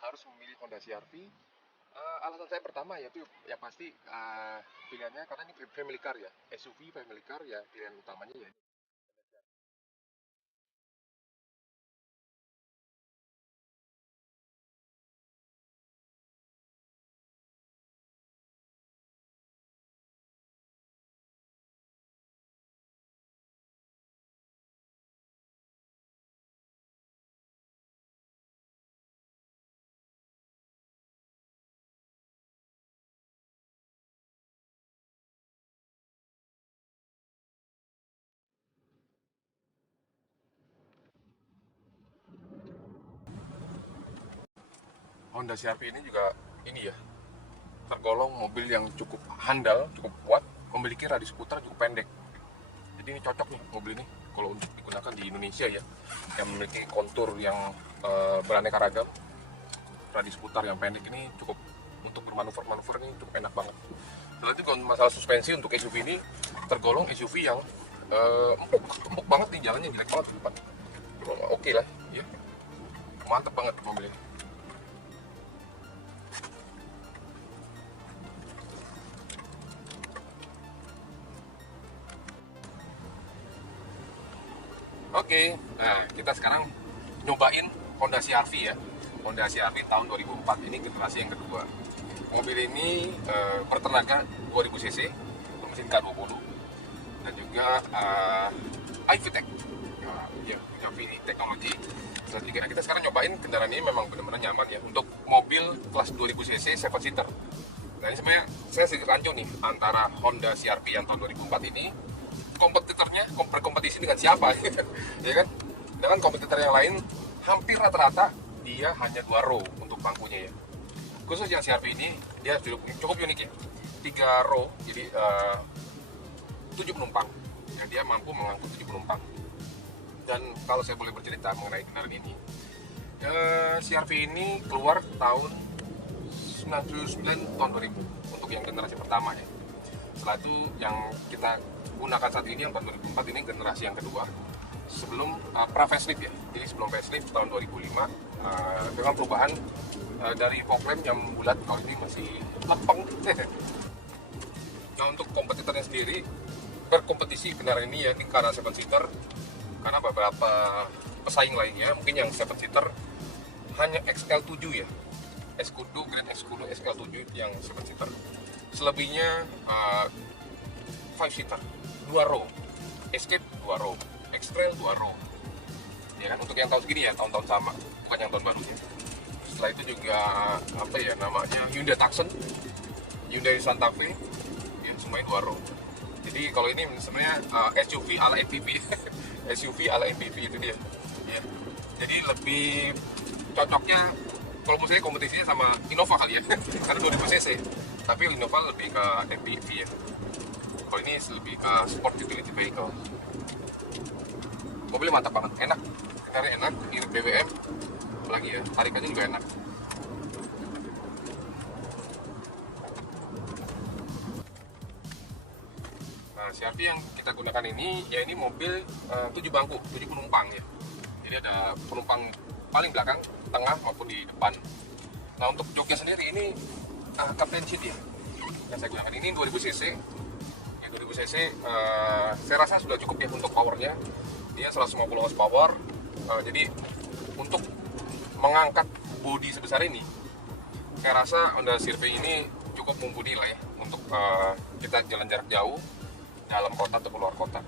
harus memilih Honda CR-V. Alasan saya pertama yaitu ya pasti pilihannya karena ini family car ya, SUV family car ya, pilihan utamanya ya. Honda CR-V ini juga ini ya, tergolong mobil yang cukup handal, cukup kuat, memiliki radius putar cukup pendek. Jadi ini cocok nih mobil ini kalau untuk digunakan di Indonesia ya, yang memiliki kontur yang beraneka ragam, radius putar yang pendek ini cukup untuk bermanuver ini cukup enak banget. Selain itu kalau masalah suspensi untuk SUV ini tergolong SUV yang empuk banget nih, jalannya jelek banget di depan. Oke lah ya, mantep banget mobil ini. Oke, nah kita sekarang nyobain Honda CR-V ya. Honda CR-V tahun 2004, ini generasi yang kedua. Mobil ini bertenaga 2000 cc, bermesin K20, dan juga iVTEC, ya, punya VI teknologi. Selanjutnya kita sekarang nyobain kendaraan ini, memang benar-benar nyaman ya untuk mobil kelas 2000 cc 7 seater. Nah ini sebenarnya saya sedikit rancu nih antara Honda CR-V yang tahun 2004 ini, kompetitornya berkompetisi dengan siapa ya kan, dengan kompetitor yang lain hampir rata-rata dia hanya 2 row untuk bangkunya ya. Khusus yang CR-V ini dia cukup unik ya, 3 row, jadi 7 penumpang ya, dia mampu mengangkut 7 penumpang. Dan kalau saya boleh bercerita mengenai kendaraan ini, CR-V ini keluar tahun 99 tahun 2000 untuk yang generasi pertama ya. Setelah itu yang kita gunakan saat ini yang tahun 2004 ini generasi yang kedua, sebelum pra-facelift ya. Jadi sebelum facelift tahun 2005 dengan perubahan dari fog lamp yang bulat, kalau ini masih lempeng. Nah untuk kompetitornya sendiri berkompetisi kendaraan ini ya, ini karena 7 seater, karena beberapa pesaing lainnya mungkin yang 7 seater hanya XL7 ya, Escudo, Grand Escudo XL7 yang 7 seater. Selebihnya 5 seater, 2 row, Escape 2 row, X-Trail 2 row. Ya kan, untuk yang tahun segini ya, tahun-tahun sama, bukan yang tahun barunya. Setelah itu juga apa ya namanya, Hyundai Tucson, Hyundai Santa Fe, ya semuanya 2 row. Jadi kalau ini sebenarnya SUV ala MPV, SUV ala MPV itu dia. Ya. Jadi lebih cocoknya kalau misalnya kompetisinya sama Innova kali ya, karena 2000 cc. Tapi Innova lebih ke MPV ya. Kalau ini lebih ke sport utility vehicle. Mobilnya mantap banget, enak, kendaraan enak, irit BBM, apalagi ya, tarikannya juga enak. Nah, CR-V yang kita gunakan ini, ya ini mobil 7 bangku, 7 penumpang ya. Jadi ada penumpang paling belakang, tengah maupun di depan. Nah untuk joknya sendiri ini Captain Seat ya, yang saya gunakan ini 2000 cc. 2000 cc saya rasa sudah cukup ya untuk powernya. Dia 150 horsepower. Jadi untuk mengangkat bodi sebesar ini, saya rasa Honda CR-V ini cukup mumpuni lah ya untuk kita jalan jarak jauh dalam kota atau keluar kota.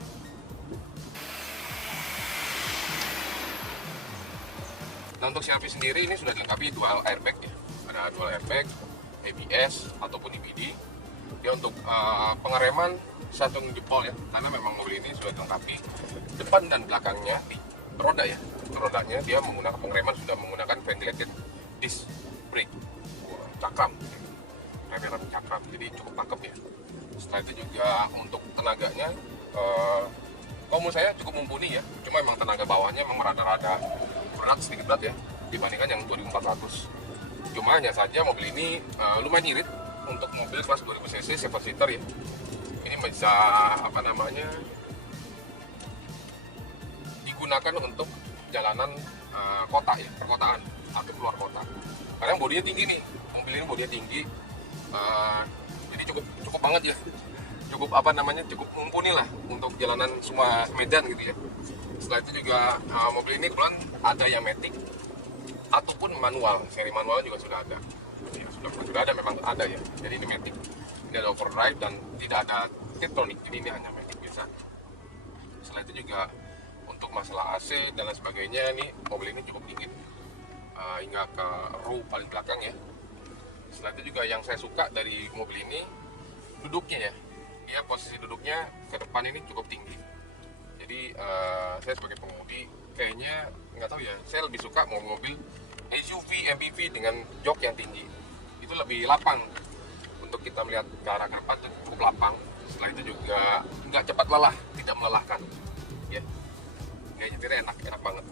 Nah untuk CR-V sendiri ini sudah dilengkapi dual airbag ya, ada dual airbag, ABS ataupun EBD. Dia untuk pengereman satu jempol ya, karena memang mobil ini sudah dilengkapi depan dan belakangnya di roda ya. Rodanya dia menggunakan pengereman sudah menggunakan ventilated disc brake, cakram, rem cakram, jadi cukup mantap ya. Setelah itu juga untuk tenaganya, kalau menurut saya cukup mumpuni ya. Cuma memang tenaga bawahnya memang rada-rada berat, sedikit berat ya dibandingkan yang 2400. Cuma hanya saja mobil ini lumayan irit untuk mobil kelas 2000 cc 7 seater ya. Ini bisa apa namanya digunakan untuk jalanan kota ya, perkotaan. atau keluar kota. Karena bodinya tinggi nih, mobil ini bodinya tinggi, jadi cukup banget ya, cukup cukup mumpuni lah untuk jalanan semua Medan gitu ya. Setelah itu juga mobil ini kebetulan ada yang matic ataupun manual, seri manual juga sudah ada. Ya, sudah ada, memang ada ya. Jadi ini matic, ini ada overdrive dan tidak ada Tiptronic, jadi ini hanya matic biasa. Setelah itu juga untuk masalah AC dan lain sebagainya, nih mobil ini cukup dingin hingga ke row paling belakang ya. Setelah itu juga yang saya suka dari mobil ini duduknya ya, dia posisi duduknya ke depan ini cukup tinggi. Jadi saya sebagai pengemudi kayaknya nggak tahu ya, saya lebih suka mobil SUV, MPV dengan jok yang tinggi, itu lebih lapang untuk kita melihat ke arah depan, itu cukup lapang. Setelah itu juga nggak cepat lelah, tidak melelahkan ya, gaya nyetirnya enak banget.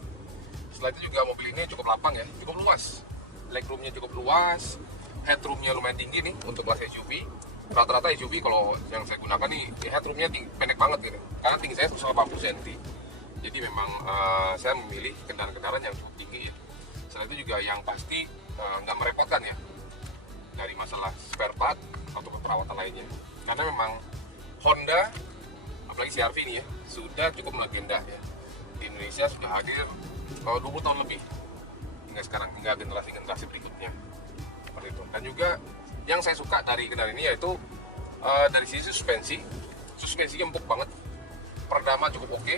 Setelah itu juga mobil ini cukup lapang ya, cukup luas, legroomnya cukup luas, headroomnya lumayan tinggi nih untuk kelas SUV. Rata-rata SUV kalau yang saya gunakan nih headroomnya pendek banget gitu, karena tinggi saya 180 cm. Jadi memang saya memilih kendaraan-kendaraan yang cukup tinggi ya. Setelah itu juga yang pasti nggak merepotkan ya dari masalah spare part atau perawatan lainnya, karena memang Honda, apalagi CR-V ini ya, sudah cukup melegenda ya. Di Indonesia sudah hadir 20 tahun lebih hingga sekarang, hingga generasi-generasi berikutnya seperti itu. Dan juga yang saya suka dari kendaraan ini yaitu dari sisi suspensinya empuk banget, peredaman cukup oke,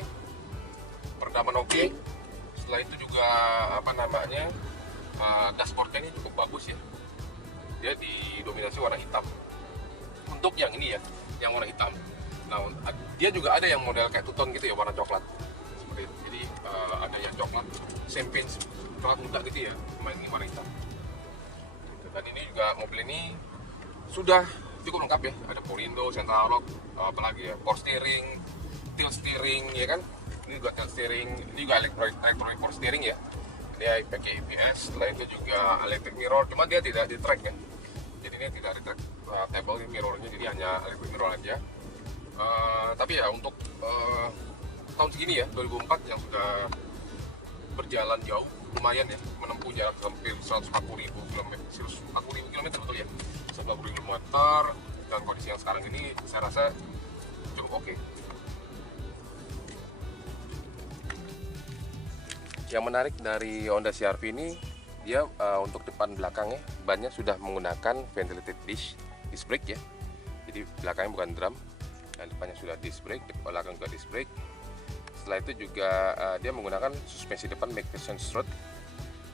peredaman oke. Setelah itu juga dashboardnya ini cukup bagus ya, dia didominasi warna hitam untuk yang ini ya, yang warna hitam. Nah, dia juga ada yang model kayak Tuton gitu ya, warna coklat seperti itu. Jadi ada yang coklat champagne, coklat muda gitu ya, ini warna hitam. Dan ini juga mobil ini sudah cukup lengkap ya, ada power window, central lock, apalagi ya, power steering, tilt steering ya kan. Ini juga tilt steering, ini juga electronic power steering ya. Dia pakai ABS. Setelah itu juga electric mirror, cuma dia tidak di track ya. Jadi ini tidak di track table mirrornya, jadi hanya electric mirror aja. Tapi ya untuk tahun segini ya, 2004 yang sudah berjalan jauh, lumayan ya, menempuh jarak hampir 140.000 km betul ya, 140.000 km, dan kondisi yang sekarang ini saya rasa cukup oke. Yang menarik dari Honda CR-V ini, dia untuk depan belakangnya bannya sudah menggunakan ventilated disc brake ya. Jadi belakangnya bukan drum, dan depannya sudah disc brake, belakang juga disc brake. Setelah itu juga dia menggunakan suspensi depan McPherson strut,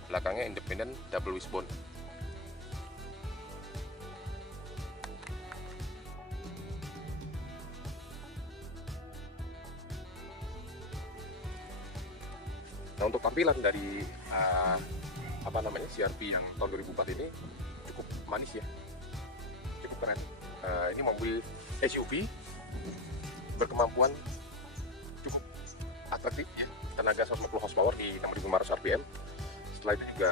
belakangnya independent double wishbone. Nah, untuk tampilan dari CR-V yang tahun 2004 ini cukup manis ya, cukup keren. Ini mobil SUV berkemampuan cukup atraktif ya, tenaga 150 horsepower di 6.500 rpm. Setelah itu juga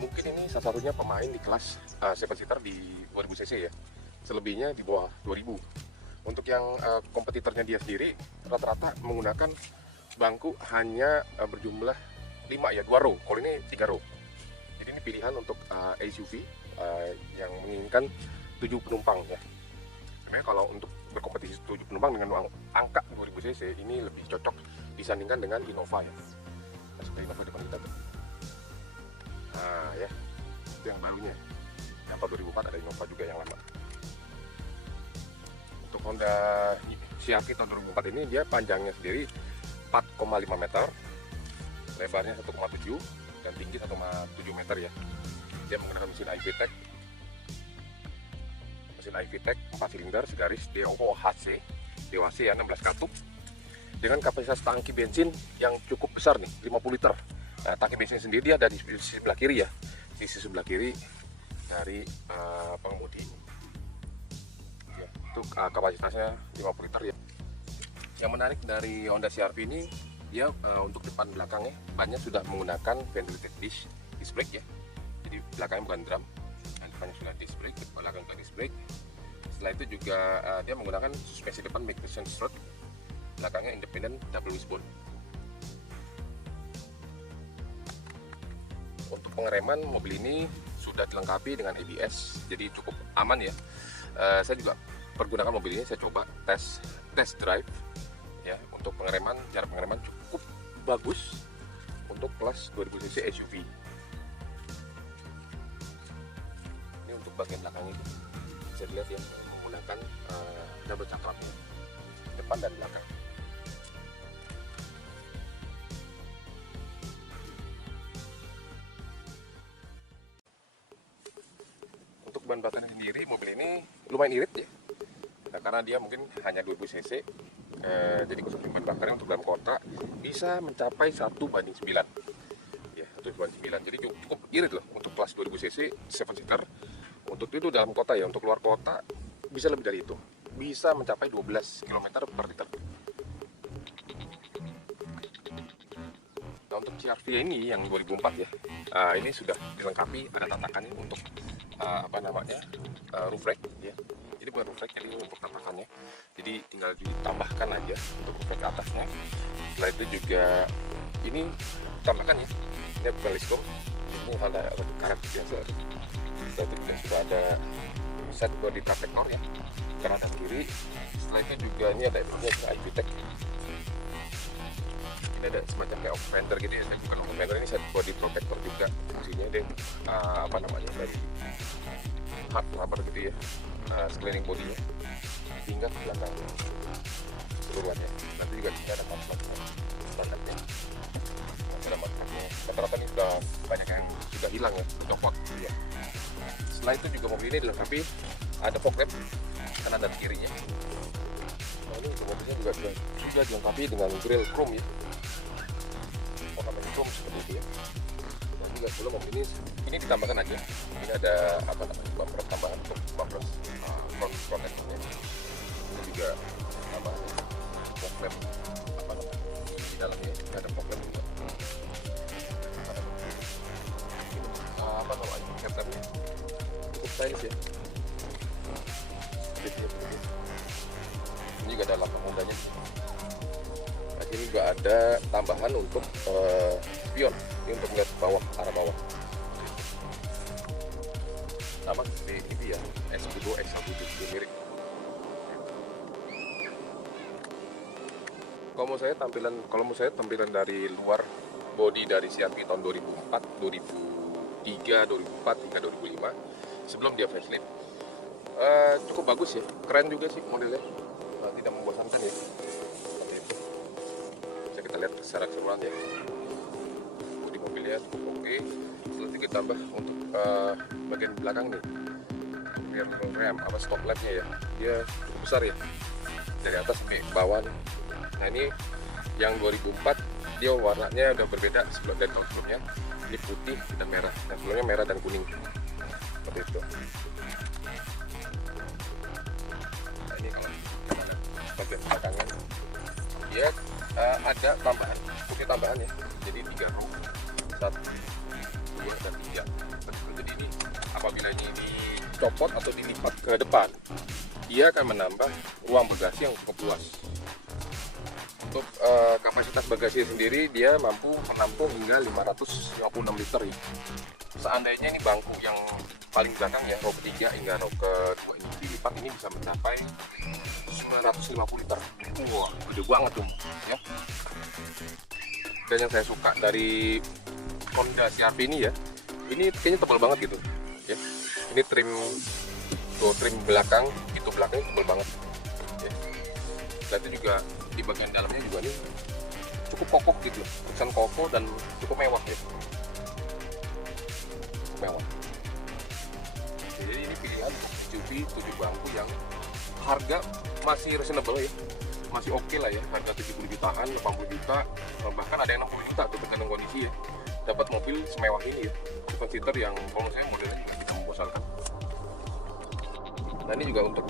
mungkin ini salah satunya pemain di kelas 7 seater di 2000 cc ya, selebihnya di bawah 2000. Untuk yang kompetitornya dia sendiri rata-rata menggunakan bangku hanya berjumlah 5 ya, 2 row. Kalau ini 3 row. Jadi ini pilihan untuk SUV yang menginginkan 7 penumpang ya. Sebenarnya kalau untuk berkompetisi 7 penumpang dengan angka 2000 cc ini lebih cocok disandingkan dengan Innova ya. Nah, seperti Innova depan kita tuh. Nah ya, itu yang barunya. Yang tahun 2004 ada Innova juga yang lama. Untuk Honda CR-V tahun 2004 ini dia panjangnya sendiri 4,5 meter, lebarnya 1,7 dan tinggi 1,7 meter ya. Dia menggunakan mesin iVTEC, 4 silinder segaris DOHC ya, 16 katup dengan kapasitas tangki bensin yang cukup besar nih, 50 liter. Nah, tangki bensin sendiri dia ada di sisi sebelah kiri ya, sisi sebelah kiri dari pengemudi ya, itu kapasitasnya 50 liter ya. Yang menarik dari Honda CR-V ini, dia untuk depan belakangnya banyak sudah menggunakan ventilated disc brake ya. Jadi belakangnya bukan drum, dan depannya sudah disc brake, belakang juga disc brake. Setelah itu juga dia menggunakan suspensi depan McPherson strut, belakangnya independent double wishbone. Untuk pengereman mobil ini sudah dilengkapi dengan ABS, jadi cukup aman ya. Saya juga pergunakan mobil ini, saya coba test drive ya. Untuk pengereman, cara pengereman cukup bagus untuk kelas 2000 cc SUV. Ini untuk bagian belakang ini bisa dilihat ya, menggunakan double cakram depan dan belakang. Untuk ban bakar sendiri mobil ini lumayan irit ya, nah, karena dia mungkin hanya 2000 cc, jadi konsumsi ban bakarnya untuk dalam kota bisa mencapai 1:9 ya, 1:9. Jadi cukup irit loh untuk kelas 2000 cc 7 seater. Untuk itu dalam kota ya, untuk luar kota bisa lebih dari itu, bisa mencapai 12 km per liter. Nah, untuk CR-V ini yang 2004 ya, ini sudah dilengkapi, ada tatakannya untuk roof rack ya. Jadi bukan roof rack, jadi untuk tatakannya, jadi tinggal ditambahkan aja untuk roof rack atasnya. Setelah itu juga ini tambahkan ya, ini bukan liskom, ini ada karet biasa. Setelah itu juga sudah ada set body protector ya, kanan dan kiri. Setelah itu juga ini ada IPTEC. Ini ada semacam kayak offender gitu ya, bukan offender, ini set body protector juga fungsinya, dan dari hard rubber gitu ya, sekeliling bodinya hingga ke belakang keseluruhannya. Nanti juga di sini ada marketnya, ada marketnya. Rata-rata ini sudah banyak yang sudah hilang ya, sudah hot ya. Setelah itu juga mobil ini dilengkapi ada fog lamp kanan dan kirinya. Nah, ini mobilnya juga sudah dilengkapi dengan grill chrome ya, ornamen chrome seperti itu ya. Dan juga sebelum mobil ini ditambahkan aja, ini ada bumper tambahan untuk bumper front endnya. Ini juga tambahan fog lamp di dalamnya, ini ada fog lamp juga. Headlampnya cukup stylish ya. Ini juga ada lampu mudanya. Nah, ini juga ada tambahan untuk spion, ini untuk melihat bawah, arah bawah. Sama seperti ini ya, S2, X1 juga mirip. Kalau mau saya tampilan dari luar body dari CR-V tahun 2004, 2003, 2004 hingga 2005 sebelum dia facelift, cukup bagus ya, keren juga sih modelnya, tidak membosankan ya. Seperti itu. Bisa kita lihat secara keseluruhan ya, bodi mobilnya cukup oke. Setelah itu kita tambah untuk bagian belakang nih, rear ram stop lampnya ya, dia cukup besar ya, dari atas sampai bawah nih. Nah, ini yang 2004 dia warnanya udah berbeda dari tahun sebelumnya. Ini putih dan merah, dan sebelumnya merah dan kuning seperti itu. Nah, ini kalau kita lihat bagian belakangnya, dia ada tambahan putih tambahan ya, jadi 3 row, 1, 2, dan 3. Jadi ini apabila ini dicopot atau dilipat ke depan, dia akan menambah ruang bagasi yang cukup luas. Untuk kapasitas bagasi sendiri dia mampu menampung hingga 556 liter ya. Seandainya ini bangku yang paling belakang ya, row ketiga hingga row kedua ini dilipat, ini bisa mencapai 950 liter. Wah, gede banget tuh ya. Dan yang saya suka dari Honda CR-V ini ya, ini kayaknya tebal banget gitu ya. Ini trim belakang, itu belakangnya tebal banget ya. Dan itu juga di bagian dalamnya juga nih cukup kokoh gitu, terkesan kokoh dan cukup mewah ya, cukup mewah. Jadi ini pilihan SUV 7 bangku yang harga masih reasonable ya, masih oke lah ya, harga 70 jutaan, 80 juta, bahkan ada yang 60 juta tuh tergantung kondisi ya. Dapat mobil semewah ini ya, 7 seater yang kalau saya modelnya tidak membosankan. Nah, ini juga untuk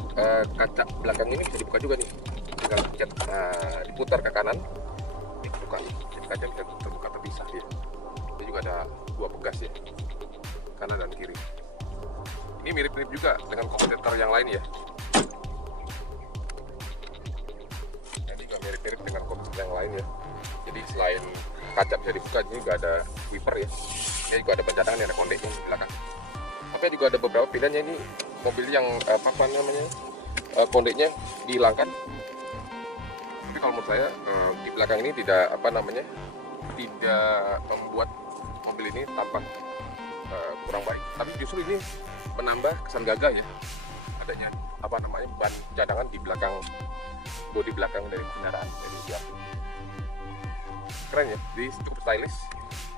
kaca belakang ini bisa dibuka juga nih, tinggal pencet, diputar ke kanan, dibuka nih, jadi kaca bisa terbuka terpisah ya. Ini juga ada 2 pegas ya, kanan dan kiri. Ini mirip-mirip juga dengan kompetitor yang lain ya. Nah, ini juga mirip-mirip dengan kompetitor yang lain ya. Jadi selain kaca bisa dibuka, ini juga ada wiper ya. Ini juga ada ban cadangan, ada kondeknya di belakang. Tapi juga ada beberapa pilihannya, ini mobil yang apa namanya kondeknya dihilangkan. Tapi kalau menurut saya di belakang ini tidak apa namanya tidak membuat mobil ini tampak kurang baik. Tapi justru ini menambah kesan gagah ya, adanya apa namanya ban cadangan di belakang, bodi belakang dari kendaraan. Jadi ya keren ya, jadi cukup stylish.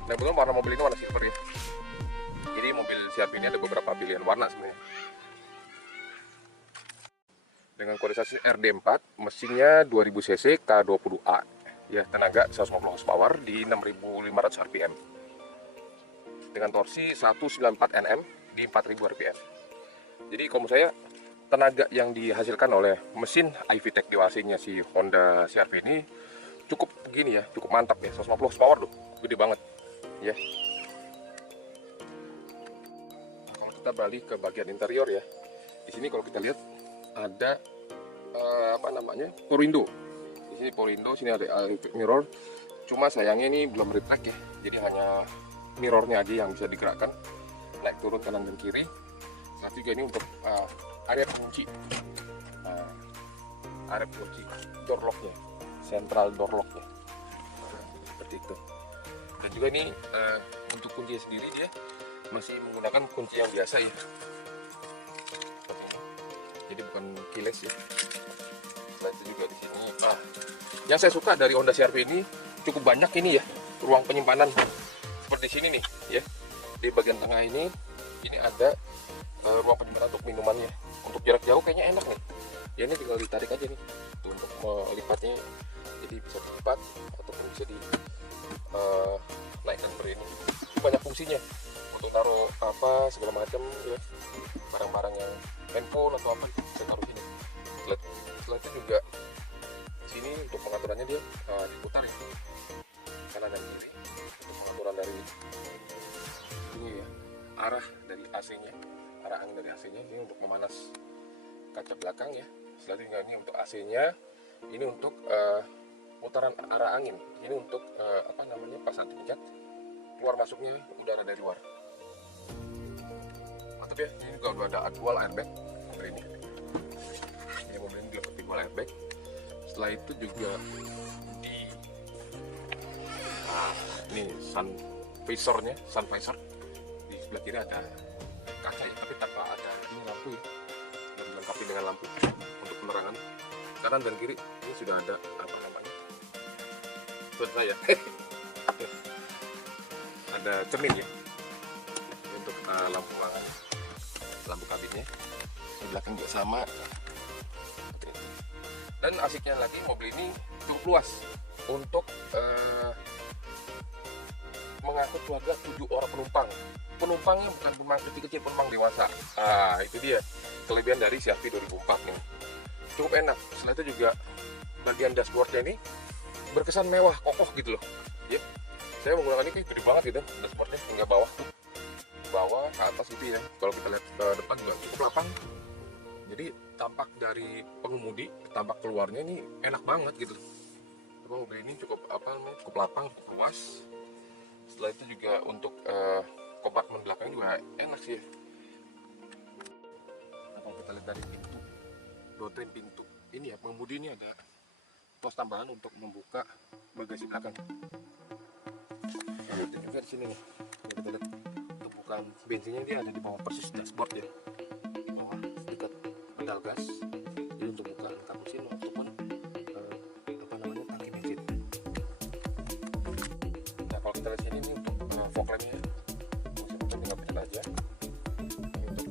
Dan kebetulan warna mobil ini warna silver ya. Jadi mobil CR-V ini ada beberapa pilihan warna sebenarnya. Dengan kode chassis RD4, mesinnya 2000 cc K20A, ya tenaga 150 horsepower di 6500 rpm. Dengan torsi 194 Nm di 4000 rpm. Jadi kalau menurut saya tenaga yang dihasilkan oleh mesin iVTEC DOHC-nya si Honda CR-V ini cukup begini ya, cukup mantap ya, 150 horsepower tuh, gede banget ya. Kalau kita balik ke bagian interior ya, di sini kalau kita lihat ada apa namanya power window. Di sini power window, sini ada electric mirror. Cuma sayangnya ini belum retract ya, jadi hanya mirrornya aja yang bisa digerakkan naik turun kanan dan kiri. Nah juga ini untuk area pengunci, area pengunci door locknya, central door locknya, seperti itu. Dan juga ini untuk kunci sendiri dia masih menggunakan kunci yang biasa ya, jadi bukan keyless ya. Setelah itu juga di sini, yang saya suka dari Honda CR-V ini cukup banyak ini ya, ruang penyimpanan seperti sini nih ya. Di bagian tengah ini ada ruang penyimpanan untuk minumannya. Untuk jarak jauh kayaknya enak nih. Ya ini tinggal ditarik aja nih tuh, untuk melipatnya, jadi bisa dilipat ataupun bisa di naikkan seperti ini. Banyak fungsinya untuk taruh apa segala macam ya, barang-barang yang handphone atau apa bisa taruh sini. Setelah itu juga sini untuk pengaturannya dia diputar ya, kanan dan kiri untuk pengaturan dari ini ya, arah dari AC-nya, arah angin dari AC-nya. Ini untuk memanas kaca belakang ya. Setelah itu juga ini untuk AC-nya, ini untuk putaran arah angin, ini untuk apa namanya pasang tingkat keluar masuknya udara dari luar. Mantap ya, ini juga udah ada dual airbag mobil ini. Ini mobil ini dilengkapi dual airbag. Setelah itu juga di ini sun visor di sebelah kiri ada kaca ya, tapi tanpa ada ini lampu ya, dan dilengkapi dengan lampu untuk penerangan. Kanan dan kiri ini sudah ada apa namanya, buat saya ada cermin ya, ini untuk lampu ruangan, lampu kabinnya. Di belakang juga sama. Dan asiknya lagi, mobil ini cukup luas untuk mengangkut keluarga 7 orang penumpang. Penumpangnya bukan penumpang kecil-kecil, penumpang dewasa. Itu dia kelebihan dari CR-V 2004 ini. Cukup enak. Setelah itu juga bagian dashboardnya ini berkesan mewah, kokoh gitu loh. Ya, saya menggunakan ini gede banget gitu, dashboardnya hingga bawah tuh, bawah ke atas gitu ya. Kalau kita lihat ke depan juga cukup lapang. Jadi tampak dari pengemudi, tampak keluarnya ini enak banget gitu. Mobil ini cukup cukup lapang, cukup luas. Setelah itu juga untuk kompartemen belakang juga enak sih. Nah, kalau kita lihat dari pintu, door trim pintu ini ya, pengemudi ini ada pos tambahan untuk membuka bagasi belakang. Nah, itu juga di sini nih. Kita lihat tumpukan bensinnya dia ada di bawah persis dashboard ya. Di bawah dekat pedal gas. Jadi untuk buka kapusin ataupun apa namanya tangki bensin. Nah, kalau kita lihat sini nih untuk fog lampnya, tinggal pencet aja. Ini untuk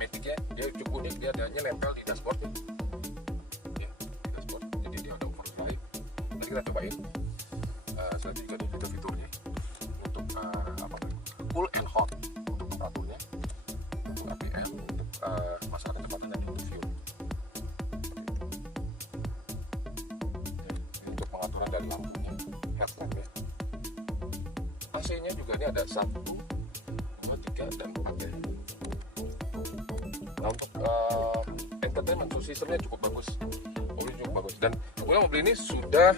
maticnya dia cukup unik, dia adanya nempel di dashboard nih. Ya, di dashboard. Jadi dia ada overdrive. Nanti kita cobain. Selanjutnya juga ada fitur-fiturnya untuk cool and hot untuk temperaturnya, untuk APM, untuk masalah kecepatan dan interview. Ini untuk pengaturan dari lampunya, headlamp ya. AC-nya juga ini ada 1, 2, 3, dan 4 ya. Nah, untuk entertainment systemnya cukup bagus, mobil cukup bagus. Dan kemudian mobil ini sudah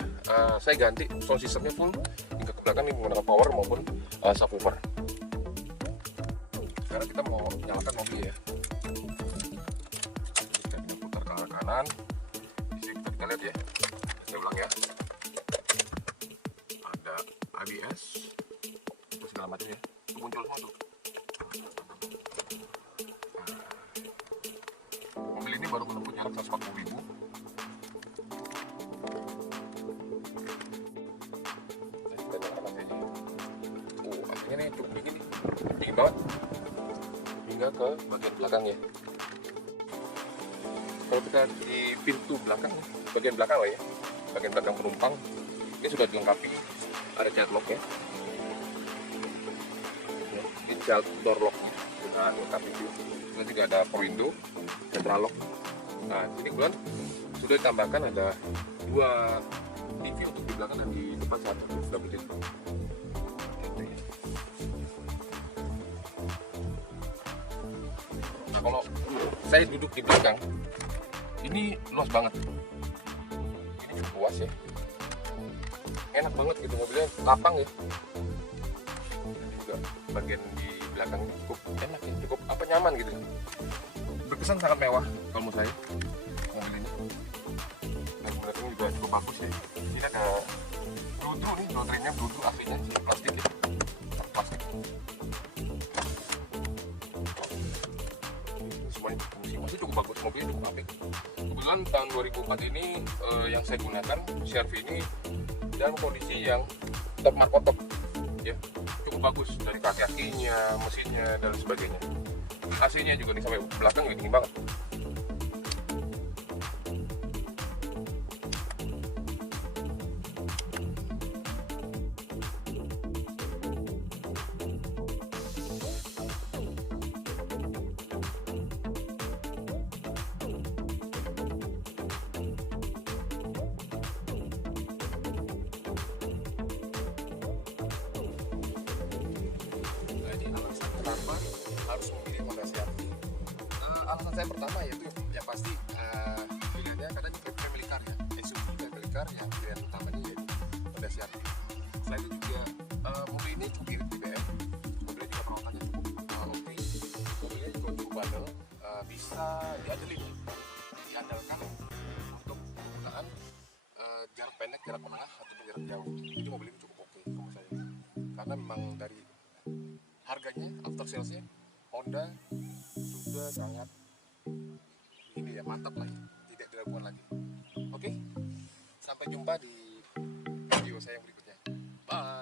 saya ganti sound systemnya full hingga ke belakang ini menggunakan power maupun subwoofer. sekarang kita mau nyalakan mobil ya. Kita putar ke arah kanan. Di sini kita lihat ya. Saya ulang ya. Ada ABS, itu segala macam ya. Itu muncul semua tuh. Mobil ini baru menempuh jarak 140.000. Kita nyalakan AC-nya. Oh, AC-nya nih cukup dingin nih. Dingin banget. Hingga ke bagian belakangnya. Kalau kita di pintu belakang, bagian belakang lah ya, bagian belakang penumpang, ini sudah dilengkapi ada child lock ya. Ini child door locknya sudah dilengkapi itu. Kemudian juga ada power window, central lock. Nah, ini kemudian sudah ditambahkan ada 2 TV untuk di belakang dan di depan sana sudah berdiri. Nah, kalau saya duduk di belakang, ini luas banget. Ini cukup luas ya. Enak banget gitu, mobilnya lapang ya. Dan juga bagian di belakang cukup enak ya, cukup nyaman gitu. Berkesan sangat mewah kalau menurut saya mobil ini. Dan belakangnya juga cukup bagus ya. Ini ada bludru nih, downtrainnya bludru aslinya plastik ya. Plastik. Semuanya masih cukup bagus, mobilnya cukup apik. Kebetulan tahun 2004 ini yang saya gunakan CR-V ini dalam kondisi yang top markotop ya, cukup bagus dari kaki-kakinya, mesinnya dan sebagainya. AC-nya juga nih sampai belakang juga dingin banget. Kenapa harus memilih Honda CR-V? Alasan saya pertama yaitu ya pasti pilihannya karena ini family car ya, SUV family car yang pilihan utamanya yaitu Honda CR-V. Selain itu juga mobil ini cukup irit juga ya, mobilnya juga perawatannya cukup oke, mobilnya juga cukup bandel, bisa diandalkan untuk penggunaan jarak pendek, jarak menengah ataupun jarak jauh. Jadi mobil ini cukup oke menurut saya, karena memang dari harganya after salesnya Honda sudah sangat ini ya, mantap lah ya, tidak diragukan lagi. Oke, sampai jumpa di video saya yang berikutnya. Bye.